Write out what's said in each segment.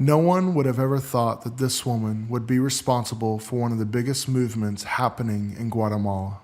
No one would have ever thought that this woman would be responsible for one of the biggest movements happening in Guatemala.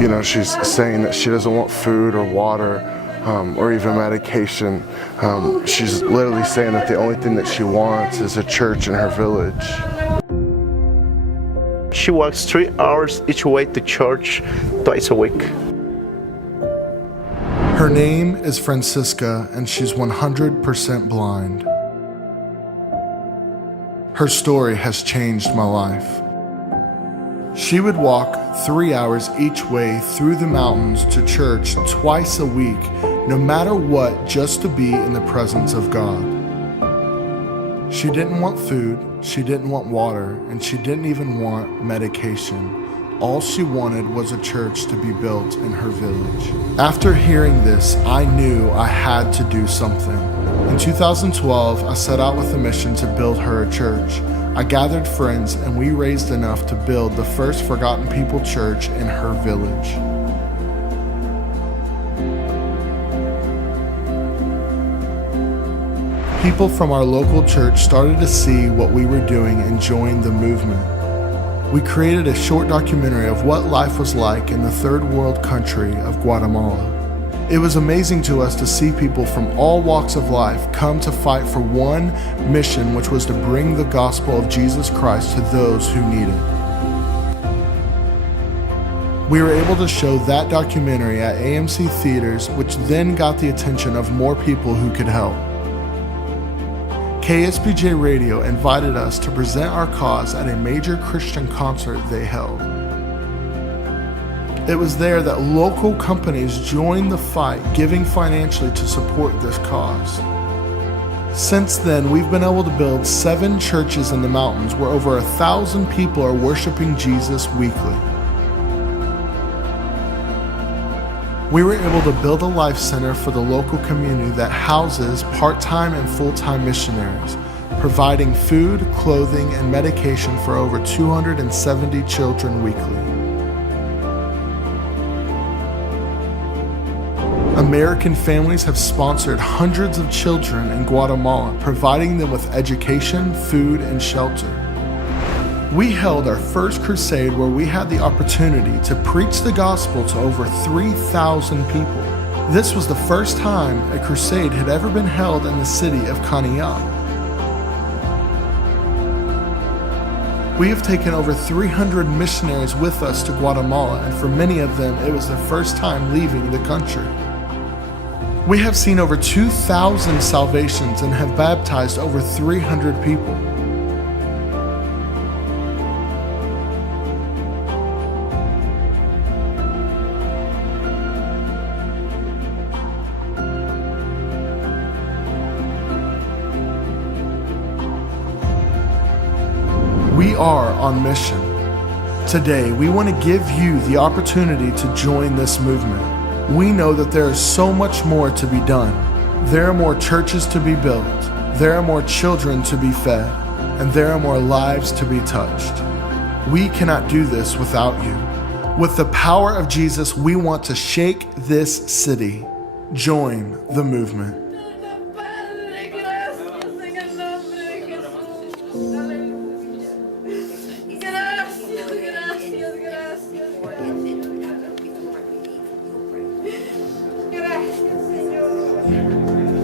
You know, she's saying that she doesn't want food or water or even medication. She's literally saying that the only thing that she wants is a church in her village. She walks 3 hours each way to church twice a week. Her name is Francisca, and she's 100% blind. Her story has changed my life. She would walk 3 hours each way through the mountains to church twice a week, no matter what, just to be in the presence of God. She didn't want food, she didn't want water, and she didn't even want medication. All she wanted was a church to be built in her village. After hearing this, I knew I had to do something. In 2012, I set out with a mission to build her a church. I gathered friends and we raised enough to build the first Forgotten People church in her village. People from our local church started to see what we were doing and joined the movement. We created a short documentary of what life was like in the third world country of Guatemala. It was amazing to us to see people from all walks of life come to fight for one mission, which was to bring the gospel of Jesus Christ to those who need it. We were able to show that documentary at AMC theaters, which then got the attention of more people who could help. KSBJ Radio invited us to present our cause at a major Christian concert they held. It was there that local companies joined the fight, giving financially to support this cause. Since then, we've been able to build 7 churches in the mountains where over 1,000 people are worshiping Jesus weekly. We were able to build a life center for the local community that houses part-time and full-time missionaries, providing food, clothing, and medication for over 270 children weekly. American families have sponsored hundreds of children in Guatemala, providing them with education, food, and shelter. We held our first crusade where we had the opportunity to preach the gospel to over 3,000 people. This was the first time a crusade had ever been held in the city of Canillap. We have taken over 300 missionaries with us to Guatemala, and for many of them, it was their first time leaving the country. We have seen over 2,000 salvations and have baptized over 300 people. We are on mission. Today, we want to give you the opportunity to join this movement. We know that there is so much more to be done. There are more churches to be built. There are more children to be fed. And there are more lives to be touched. We cannot do this without you. With the power of Jesus, we want to shake this city. Join the movement. Gracias, Señor.